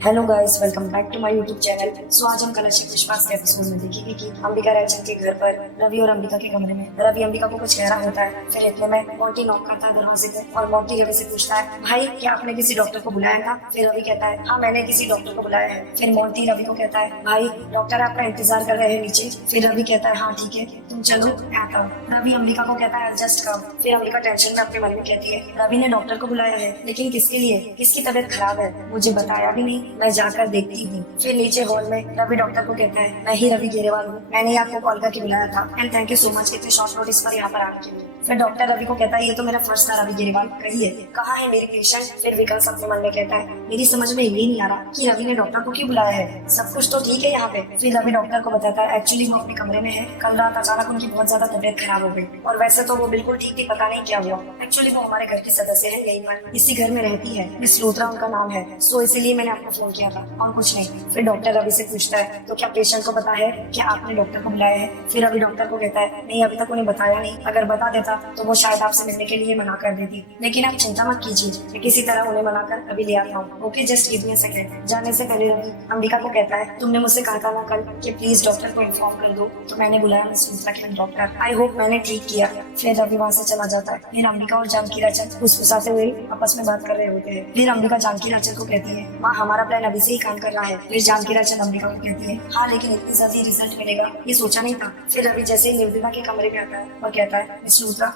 Hello guys, welcome back to my YouTube channel. So आज हम कलश विश्वास के एपिसोड में देखेंगे कि अंबिका रायचंद के घर पर रवि और अंबिका के कमरे में रवि अंबिका को कुछ कह रहा होता है। फिर इतने में मोंटी नॉक करता है दरवाजे पे और मोंटी रवि से पूछता है, भाई क्या आपने किसी डॉक्टर को बुलाया था? फिर रवि कहता है, हाँ मैंने किसी डॉक्टर को बुलाया है। फिर मोंटी रवि को कहता है, भाई डॉक्टर आपका इंतजार कर रहे हैं नीचे। फिर रवि कहता है, हाँ ठीक है तुम चलो मैं आता हूँ। रवि अंबिका को कहता है, जस्ट कम। फिर अंबिका टेंशन में अपने मन में कहती है, रवि ने डॉक्टर को बुलाया है लेकिन किसके लिए? किसकी तबीयत खराब है? मुझे बताया भी नहीं, मैं जाकर देखती हूँ। फिर नीचे हॉल में रवि डॉक्टर को कहता है, मैं ही रवि गेरेवाल हूँ, मैंने आपको कॉल करके बुलाया था and thank you so much इतने शॉर्ट नोटिस पर यहाँ पर आने के लिए। फिर डॉक्टर रवि को कहता है, ये तो मेरा फर्स्ट था रवि गेरेवाल, कहिए कहाँ है मेरी पेशेंट? फिर विकास अपने मन में कहता है, मेरी समझ में ये नहीं आ रहा कि रवि ने डॉक्टर को क्यों बुलाया है, सब कुछ तो ठीक है यहाँ पे। फिर रवि डॉक्टर को बताता है, एक्चुअली वो अपने कमरे में है, कल रात अचानक उनकी बहुत ज्यादा तबीयत खराब हो गई और वैसे तो वो बिल्कुल ठीक थी, पता नहीं क्या हुआ। एक्चुअली वो हमारे घर के सदस्य है, यही पर इसी घर में रहती है, मिस लूथरा उनका नाम है, सो इसीलिए मैंने आपको फोन किया था और कुछ नहीं। फिर डॉक्टर रवि से पूछता है, तो क्या पेशेंट को पता है कि आपने डॉक्टर को बुलाया है? फिर रवि डॉक्टर को कहता है, नहीं अभी तक उन्हें बताया नहीं, अगर बता देता तो वो शायद आपसे मिलने के लिए मना कर देती, लेकिन आप चिंता मत कीजिए, मैं किसी तरह उन्हें मना कर अभी ले आता हूँ। Okay just give me a second. जाने से पहले रवि अंबिका को कहता है, तुमने मुझसे कहा था ना कल कि प्लीज डॉक्टर को इन्फॉर्म कर दो, तो मैंने बुलाया मिस लूथरा के डॉक्टर, आई होप मैंने ठीक किया। फिर रवि वहाँ से चला जाता है। फिर अंबिका और जानकी राजन फुसफुसाते हुए आपस में बात कर रहे होते हैं। फिर अंबिका जानकी राजन को कहती है, माँ हमारा प्लान अभी से ही काम कर रहा है। फिर जानकी राजन अंबिका को कहती है, हाँ लेकिन इतनी जल्दी रिजल्ट मिलेगा ये सोचा नहीं था। फिर रवि जैसे ही निवेदिता के कमरे में आता है और कहता है,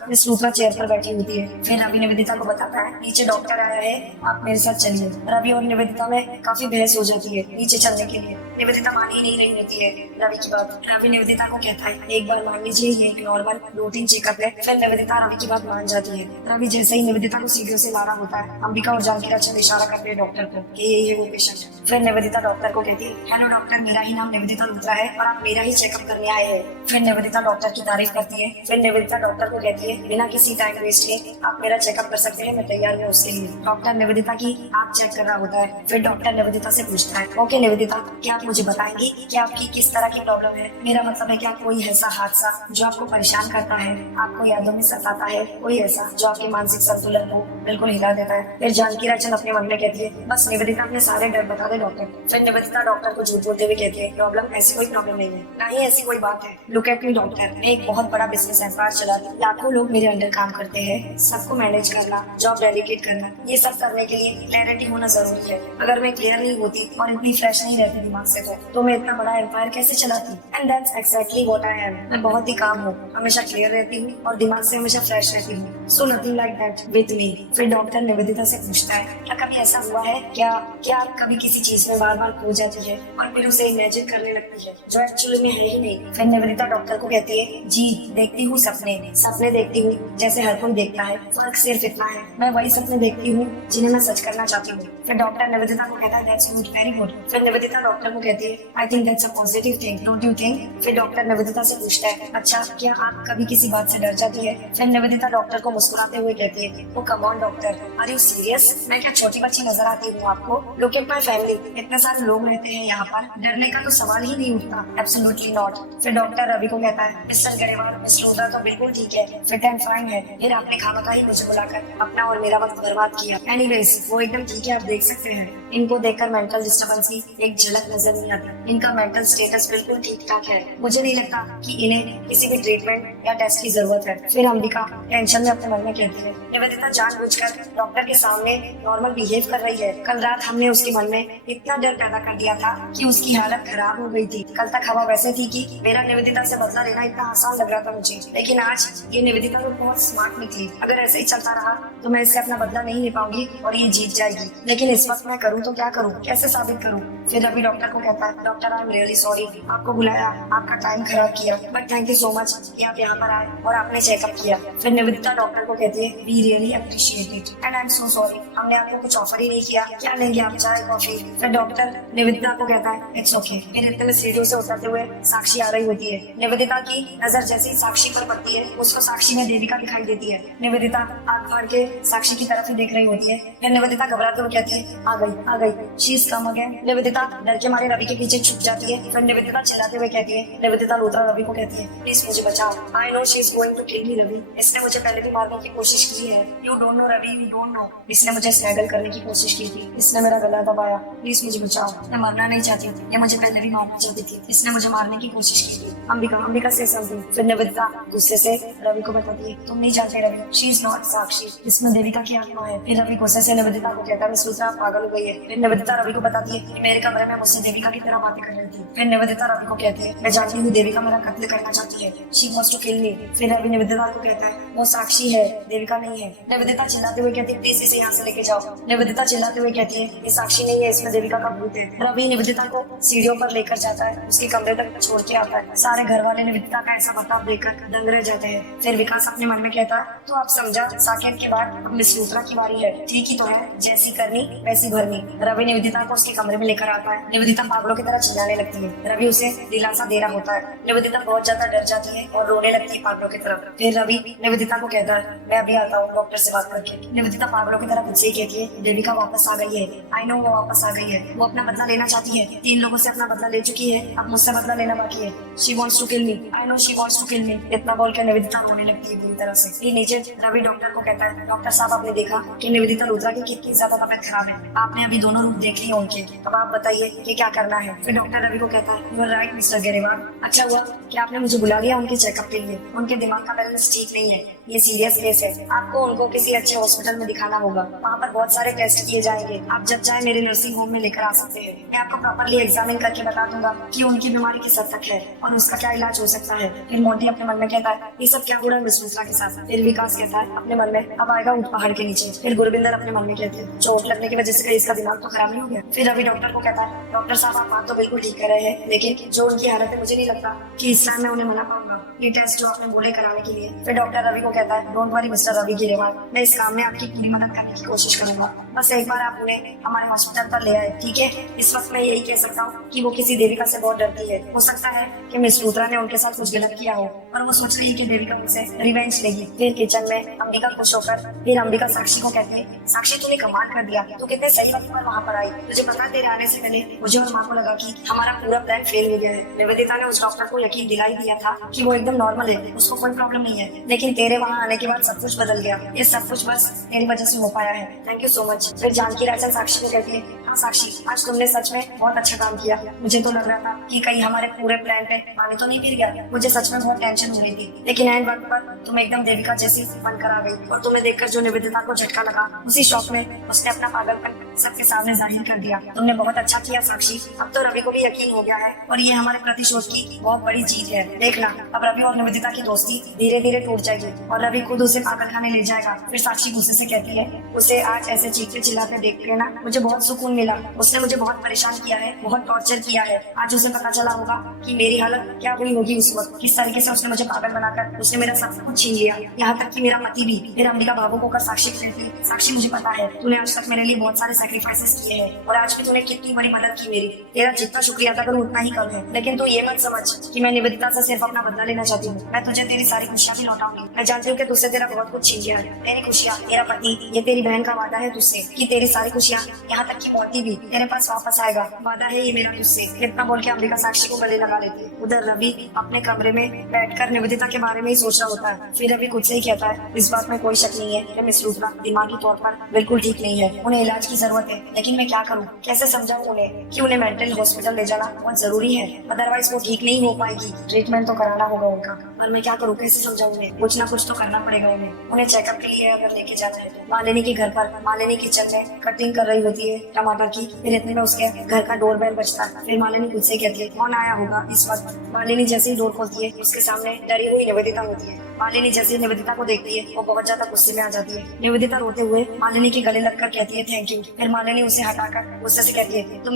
मिस लूथरा चेयर पर बैठी होती है। फिर रवि निवेदिता को बताता है, नीचे डॉक्टर आया है, आप मेरे साथ चलिए। रवि और निवेदिता में काफी बहस हो जाती है नीचे चलने के लिए। निवेदिता मान ही नहीं रही होती है रवि की बात। रवि निवेदिता को कहता है, एक बार मान लीजिए ये एक नॉर्मल रूटीन चेकअप है। फिर निवेदिता रवि की बात मान जाती है। रवि जैसे ही निवेदिता को सीढ़ियों से ला रहा होता है, अंबिका और जानकी राजन इशारा करते हैं डॉक्टर को कि यही है वो पेशेंट। फिर निवेदिता डॉक्टर को कहती है, हेलो डॉक्टर, मेरा ही नाम निवेदिता लूथरा है और आप मेरा ही चेकअप करने आए हैं। फिर निवेदिता डॉक्टर की तारीफ करती है। फिर निवेदिता डॉक्टर को कहती है, बिना किसी टाइम वेस्ट के आप मेरा चेकअप कर सकते हैं, मैं तैयार हूँ उसके लिए। डॉक्टर निवेदिता की आँख चेक कर रहा होता है। फिर डॉक्टर निवेदिता से पूछता है, ओके निवेदिता, क्या आप मुझे बताएंगी कि आपकी किस तरह की प्रॉब्लम है? मेरा मतलब है क्या कोई ऐसा हादसा जो आपको परेशान करता है, आपको यादों में सताता है, कोई ऐसा जो आपके मानसिक संतुलन को बिल्कुल हिला देता है? फिर जानकी राजन अपने मन में कहती है, बस निवेदिता अपने सारे डर बता दे डॉक्टर। फिर निवेदिता डॉक्टर को झूठ बोलते हुए कहती है, प्रॉब्लम ऐसी कोई प्रॉब्लम नहीं है, ना ही ऐसी कोई बात है। लुक एट मी डॉक्टर, मैं एक बहुत बड़ा बिजनेस एम्पायर चलाती हूँ, लाखों लोग मेरे अंडर काम करते हैं, सबको मैनेज करना, जॉब डेलीगेट करना, ये सब करने के लिए क्लैरिटी होना जरूरी है। अगर मैं क्लियर नहीं होती और इतनी फ्रेश नहीं रहती दिमाग से तो मैं इतना बड़ा एम्पायर कैसे चलाती? And that's exactly what I am. मैं बहुत ही काम हूँ, हमेशा क्लियर रहती हूँ और दिमाग से हमेशा फ्रेश रहती हूँ। So nothing like that with me. फिर डॉक्टर निवेदिता से पूछता है, क्या कभी ऐसा हुआ है क्या आप कभी किसी चीज में बार बार खो जाती है और फिर उसे इमेजिन करने लगती है जो एक्चुअली में है ही नहीं? फिर निवेदिता डॉक्टर को कहती है, जी देखती हूँ सपने देखती हूँ जैसे हर कोई देखता है, फर्क सिर्फ इतना है मैं वही सपने देखती हूँ जिन्हें मैं सच करना चाहती हूँ। फिर डॉक्टर निवेदिता को कहता है, दैट्स गुड, वेरी गुड। फिर निवेदिता डॉक्टर को कहती है, I think that's a positive thing, don't you think? फिर डॉक्टर निवेदिता से पूछता है, अच्छा क्या आप कभी किसी बात से डर जाती है? फिर निवेदिता डॉक्टर को मुस्कुराते हुए कहती है, oh come on doctor, are you serious? मैं क्या छोटी बच्ची नजर आती हूँ आपको? लुक एट माय फैमिली, इतने सारे लोग रहते हैं यहाँ पर, डरने का तो सवाल ही नहीं उठता। Absolutely not. फिर डॉक्टर रवि को कहता है, मिस्टर गरेवाल, मिस लूथरा तो बिल्कुल ठीक है, फिट एंड फाइन है, फिर आपने खामखा ही मुझे बुलाकर अपना और मेरा वक्त बर्बाद किया। एनीवेज वो एकदम ठीक है, आप देख सकते हैं इनको देखकर मेंटल डिस्टर्बेंस की एक झलक नजर नहीं आती, इनका मेंटल स्टेटस बिल्कुल ठीक ठाक है, मुझे नहीं लगता कि इन्हें किसी भी ट्रीटमेंट या टेस्ट की जरूरत है। फिर अंबिका टेंशन में अपने मन में कहती है, निवेदिता जानबूझकर डॉक्टर के सामने नॉर्मल बिहेव कर रही है, कल रात हमने उसके मन में इतना डर पैदा कर दिया था कि उसकी हालत खराब हो गई थी। कल तक हवा वैसे थी कि मेरा निवेदिता से बदला लेना इतना आसान लग रहा था मुझे, लेकिन आज ये निवेदिता तो बहुत स्मार्ट निकली। अगर ऐसे ही चलता रहा तो मैं इससे अपना बदला नहीं ले पाऊंगी और ये जीत जाएगी, लेकिन इस वक्त मैं करूँ तो क्या करूँ, कैसे साबित करूँ? फिर रवि डॉक्टर को कहता है, doctor I am really sorry, आपको बुलाया, आपका टाइम खराब किया, but thank you so much कि आप यहाँ पर आए और आपने चेकअप किया। फिर निवेदिता डॉक्टर को कहती है, we really appreciate it and I am so sorry, हमने आपको कुछ ऑफर ही नहीं किया, क्या लेंगे आप, चाय कॉफी? फिर डॉक्टर निवेदिता को कहता है, इट्स ओके। फिर इतने में सीढ़ियों से उतरते हुए साक्षी आ रही होती है। निवेदिता की नजर जैसे ही साक्षी पर पड़ती है उसको साक्षी में देविका दिखाई देती है। निवेदिता आग फाड़ के साक्षी की तरफ ही देख रही होती है। फिर निवेदिता घबराते हुए कहती है, आ आ गई। She is come again. Nivedita डर के मारे रवि के पीछे छुप जाती है। फिर निवेदिता चिल्लाते हुए कहती है, निवेदिता लूथरा रवि को कहती है, प्लीज मुझे बचाओ। I know she is going to kill me Ravi. इसने मुझे पहले भी मारने की कोशिश की है। You don't know Ravi, you don't know. इसने मुझे स्ट्रगल करने की कोशिश की थी। इसने मेरा गला दबाया। प्लीज मुझे बचाओ। मैं मरना नहीं चाहती। ये मुझे पहले भी मारना चाहती थी। इसने मुझे मारने की कोशिश की थी। अंबिका से समझी। फिर निवेदिता गुस्से से रवि को बताती है, तुम नहीं जानते रवि, शी इज नॉट साक्षी। इसमें देविका की आत्मा है। फिर रवि गुस्से से निवेदिता को कहता है, मिस लूथरा पागल हो गई है। फिर निवेदिता रवि को बताती है कि मेरे कमरे में मुझसे देविका की तरह बातें कर रही थी। फिर निवेदिता रवि को कहती है, मैं जानती हूँ देविका मेरा कत्ल करना चाहती है। शी वांट्स टू किल मी। फिर रवि निवेदिता को कहता है, वो साक्षी है, देविका नहीं है। निवेदिता चिल्लाते हुए कहती है, प्लीज इसे यहाँ से लेके जाओ। निवेदिता चिल्लाते हुए कहती है, ये साक्षी नहीं है, इसमें देविका का भूत है। रवि निवेदिता को सीढ़ियों पर लेकर जाता है, उसके कमरे तक छोड़ के आता है। सारे घर वाले निवेदिता का ऐसा बर्ताव देखकर दंग रह जाते हैं। फिर विकास अपने मन में कहता है, तो आप समझा, साकेत के बाद अब मिस लूथरा की बारी है। ठीक ही तो है, जैसी करनी वैसी भरनी। रवि निवेदिता को उसके कमरे में लेकर आता है। निवेदिता पागलों की तरह चिल्लाने लगती है। रवि उसे दिलासा दे रहा होता है। निवेदिता बहुत ज्यादा डर जाती है और रोने लगती है पागलों की तरफ। फिर रवि निवेदिता को कहता है, मैं अभी आता हूँ डॉक्टर से बात करके। निवेदिता पागलों की तरह खुद से ही कहती है, देविका वापस आ गई है। आई नो वो वापस आ गई है। वो अपना बदला लेना चाहती है। 3 लोगों से अपना बदला ले चुकी है, अब मुझसे बदला लेना बाकी है। She wants to kill me. I know she wants to kill me. इतना बोलकर निवेदिता रोने लगती है बुरी तरह से। फिर नीचे रवि डॉक्टर को कहता है, डॉक्टर साहब आपने देखा कि निवेदिता लूथरा की कितनी ज्यादा तबीयत खराब है। आपने अभी दोनों रूप देख लिए उनके। अब आप बताइए कि क्या करना है। फिर डॉक्टर रवि को कहता है, you are right mister Grewal. अच्छा हुआ कि आपने मुझे बुला लिया उनके चेकअप के लिए। उनके दिमाग का बैलेंस ठीक नहीं है, ये सीरियस केस है। आपको उनको किसी अच्छे हॉस्पिटल में दिखाना होगा। वहाँ पर बहुत सारे टेस्ट किए जाएंगे। आप जब चाहे मेरे नर्सिंग होम में लेकर आ सकते हैं। मैं आपको प्रॉपरली एग्जामिन करके बता दूंगा कि उनकी बीमारी किस हद तक है और उसका क्या इलाज हो सकता है। फिर मोंटी अपने मन में कहता है, ये सब क्या हो रहा है मिस लूथरा के साथ। फिर विकास कहता है अपने मन में, अब आएगा ऊंट पहाड़ के नीचे। फिर गुरविंदर अपने मन में कहते हैं, चोट लगने की वजह से कहीं इसका दिमाग तो खराब नहीं हो गया। फिर रवि डॉक्टर को कहता है, डॉक्टर साहब आप बात तो बिल्कुल ठीक कर रहे हैं, लेकिन जो उनकी हालत है मुझे नहीं लगता कि इस टाइम मैं उन्हें मना पाऊंगा ये टेस्ट जो आपने बोले कराने के लिए। फिर डॉक्टर रवि को कहता है, don't worry mister Ravi Grewal, मैं इस काम में आपकी पूरी मदद करने की कोशिश करूंगा। बस एक बार आप उन्हें हमारे हॉस्पिटल पर ले आए, ठीक है। इस वक्त मैं यही कह सकता हूँ कि वो किसी देविका से बहुत डरती है। हो सकता है कि मिस लूथरा ने उनके साथ कुछ गलत किया हो और वो सोच रही है कि देविका उनसे रिवेंज लेगी। फिर किचन में अंबिका खुश होकर फिर अंबिका साक्षी को कहती है, साक्षी तूने कमाल कर दिया, तू कितने सही वक्त पर वहाँ पर आई। तुझे पता तेरे आने से पहले मुझे और माँ को लगा कि हमारा पूरा प्लान फेल हो गया है। निवेदिता ने उस डॉक्टर को यकीन दिलाई दिया था कि वो एकदम नॉर्मल है, उसको कोई प्रॉब्लम नहीं है, लेकिन तेरे वहाँ आने के बाद सब कुछ बदल गया। ये सब कुछ बस तेरी वजह से हो पाया है। Thank you so much. फिर जानकी राजन साक्षी को कहती है, हाँ साक्षी, आज तुमने सच में बहुत अच्छा काम किया। मुझे तो लग रहा था कि कहीं हमारे पूरे प्लान पे पानी तो नहीं फिर गया। मुझे सच में बहुत टेंशन हो रही थी, लेकिन एंड वक्त पर तुम एकदम देविका जैसी बनकर आ गई और तुम्हें देखकर जो निवेदिता को झटका लगा, उसी शौक में उसने अपना पागलपन सबके सामने जाहिर कर दिया। तुमने बहुत अच्छा किया साक्षी। अब तो रवि को भी यकीन हो गया है और ये हमारे प्रतिशोध की बहुत बड़ी जीत है। देखना, अब रवि और निवेदिता की दोस्ती धीरे धीरे टूट जाएगी और रवि खुद उसे पागल खाने ले जाएगा। फिर साक्षी गुस्से से कहती है, उसे आज ऐसे चीखते चिल्लाते देख के ना मुझे बहुत सुकून मिला। उसने मुझे बहुत परेशान किया है, बहुत टॉर्चर किया है। आज उसे पता चला होगा कि मेरी हालत क्या हुई होगी उस वक्त, किस तरीके से उसने मुझे पागल बनाकर उसने मेरा सब कुछ छीन लिया, यहाँ तक कि मेरा पति भी। फिर अंबिका बाबू को कर साक्षी कहती, साक्षी मुझे पता है तूने आज तक मेरे लिए बहुत सारे सैक्रिफाइसेस किए हैं और आज भी तूने कितनी बड़ी मदद की मेरी। तेरा जितना शुक्रिया अदा करूँ उतना ही कम है, लेकिन तू ये मत समझ कि मैं निवेदिता से सिर्फ अपना बदला लेना चाहती हूँ। मैं तुझे तेरी सारी खुशियाँ भी लौटाऊंगी। मैं जानती हूँ कि तुझसे तेरा बहुत कुछ छीन गया है, तेरी खुशियाँ, तेरा पति, ये तेरी बहन का वादा है तुझसे कि तेरी सारी खुशियाँ, यहाँ तक कि मोती भी तेरे पास वापस आएगा। वादा है ये मेरा तुझसे। इतना बोल के अंबिका साक्षी को गले लगा लेती है। उधर रवि अपने कमरे में बैठकर निवेदिता के बारे में ही सोच रहा होता है। फिर रवि खुद से ही कहता है, इस बात में कोई शक नहीं है कि मिस लूथरा दिमागी तौर पर बिल्कुल ठीक नहीं है, उन्हें इलाज की जरूरत है, लेकिन मैं क्या करूँ, कैसे समझाऊं उन्हें कि उन्हें मेंटल हॉस्पिटल ले जाना बहुत जरूरी है, अदरवाइज वो ठीक नहीं हो पाएगी। ट्रीटमेंट तो कराना होगा उनका, पर मैं क्या करूँ, कैसे समझाऊं उन्हें। कुछ ना कुछ तो करना पड़ेगा उन्हें चेकअप के लिए अगर लेके जाना है। मालिनी के घर पर मालिनी किचन में कटिंग कर रही होती है टमाटर की। फिर इतने में उसके घर का डोरबेल बजता है। फिर मालिनी खुद से कहती है, कौन आया होगा इस वक्त। मालिनी जैसे ही डोर खोलती है, उसके सामने डरी हुई निवेदिता होती है। मालिनी जैसे निवेदिता को देखती है, वो बहुत ज्यादा गुस्से में आ जाती है। निवेदिता रोते हुए मालिनी के गले लगकर कहती है, थैंक यू। फिर मालिनी उसे हटाकर गुस्से से कहती है, तुम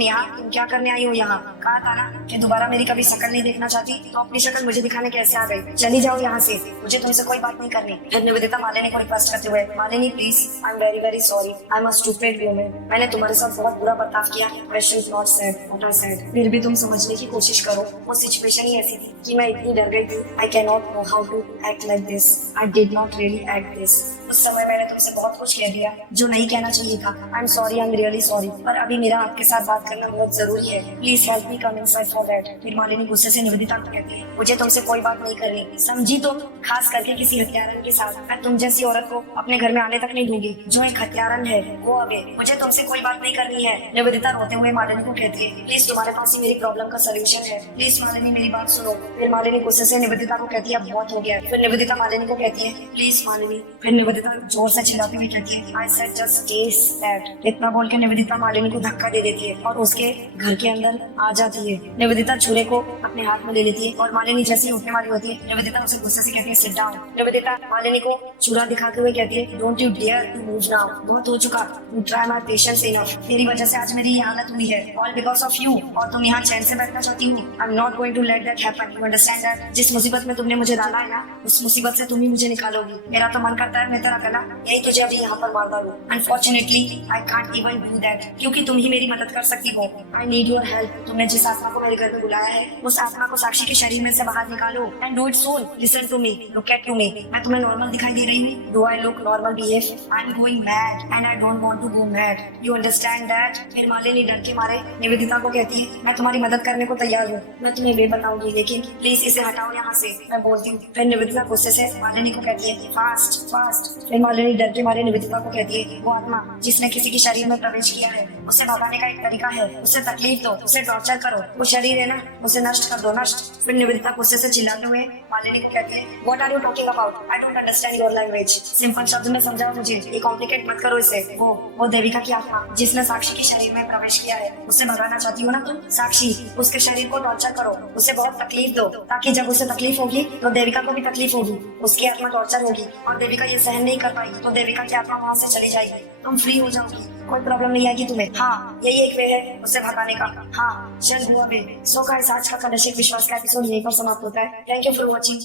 क्या करने आई हो यहाँ। कहा था ना कि दोबारा मेरी कभी शक्ल नहीं देखना चाहती, तो अपनी शक्ल मुझे दिखाने कैसे आ गई। चली जाओ यहाँ से, मुझे तुमसे कोई बात नहीं करनी। फिर निवेदिता मालिनी को रिक्वेस्ट करते हुए, Malini please, I am very very sorry, I am a stupid woman. मैंने तुम्हारे साथ बहुत बुरा बर्ताव किया। I should not said what I said. फिर भी तुम समझने की कोशिश करो, वो सिचुएशन ही ऐसी थी कि मैं इतनी डर गई थी। I can not know how to act like this. I did not really act this. उस समय मैंने तुमसे बहुत कुछ कह दिया जो नहीं कहना चाहिए था. I'm sorry, I'm really sorry. पर अभी मेरा आपके साथ बात करना बहुत जरूरी है. Please help me come inside for that. फिर मालिनी गुस्से से निवेदिता को कहती है, मुझे तुमसे कोई बात नहीं करनी, समझी तुम? खास करके किसी हत्यारन के साथ. मैं तुम जैसी औरत को अपने घर में आने तक नहीं दूंगी जो एक हत्यारन है. वो अबे मुझे तुमसे कोई बात नहीं करनी है. निवेदिता रोते हुए मालिनी को कहती है, प्लीज तुम्हारे पास ही मेरी प्रॉब्लम का सोल्यूशन है. प्लीज मालिनी मेरी बात सुनो. फिर मालिनी गुस्से से निवेदिता को कहती है, अब बहुत हो गया. फिर निवेदिता मालिनी को कहती है, प्लीज मालिनी. फिर निवेदिता जोर से चिल्लाती हुई कहती है, I said just test that. इतना बोल के निवेदिता मालिनी को धक्का दे देती है और उसके घर के अंदर आ जाती है. निवेदिता छुरे को अपने हाथ में ले लेती है और मालिनी जैसे ही उठने वाली होती है, निवेदिता उसे गुस्से से कहती है, सिट डाउन. निवेदिता मालिनी को छुरा दिखाते हुए कहती है, don't you dare to move now. बहुत हो चुका. You try my patience enough. तेरी वजह से आज मेरी ये हालत हुई है. All because of you. और तुम यहाँ चैन से बैठना चाहती हो. I am not going to let that happen. You understand that? जिस मुसीबत में तुमने मुझे डाला है ना, उस मुसीबत से तुम ही मुझे निकालोगी. मेरा तो मन करता है मैं तेरा गला यही तुझे अभी यहाँ पर मार डालूं. Unfortunately I can't even do that, क्योंकि तुम ही मेरी मदद कर सकती हो. I need your help. तुमने जिस आत्मा को मेरे घर में बुलाया है, उस आत्मा को साक्षी के शरीर में से बाहर निकालो. And do it soon. Listen to me. Look at to me. मैं तुम्हें नॉर्मल दिखाई दे रही हूँ? Do I look normal behave? I am going mad and I don't want to go mad. You understand that? फिर मालिनी डर के मारे निवेदिता को कहती है, मैं तुम्हारी मदद करने को तैयार हूँ. मैं तुम्हें वे बताऊंगी, लेकिन प्लीज इसे हटाओ यहाँ से. मैं बोलती हूँ. फिर निवेदिता गुस्से से मालिनी को कहती है, फास्ट फास्ट. फिर मालिनी डर के मारे निवेदिता को कहती है, वो आत्मा जिसने किसी के शरीर में प्रवेश किया है, उसे भगाने का एक तरीका है. उसे तकलीफ दो, उसे टॉर्चर करो. वो शरीर है ना, उसे नष्ट कर दो, नष्ट. फिर निवेदिता गुस्से से चिल्लाते हुए मालिनी को कहती है, what are you talking about? I don't understand your language. Simple शब्द में समझाओ मुझे, ये कॉम्प्लिकेट मत करो इसे. वो देविका की आत्मा जिसने साक्षी के शरीर में प्रवेश किया है, उसे भगाना चाहती हो ना तुम? साक्षी, उसके शरीर को टॉर्चर करो, उसे बहुत तकलीफ दो, ताकि जब उसे तकलीफ होगी तो देविका को भी तकलीफ होगी. उसकी आत्मा टॉर्चर होगी और देविका ये सहन नहीं कर पाई तो देविका की आत्मा वहाँ से चली जाएगी. तुम फ्री हो जाओगी, कोई प्रॉब्लम नहीं आएगी तुम्हें. हाँ, यही एक वे है उसे भगाने का. हाँ, चल हुआ बे. सो गाइस, आज का कलशिक विश्वास का एपिसोड यहीं पर समाप्त होता है. Thank you for watching.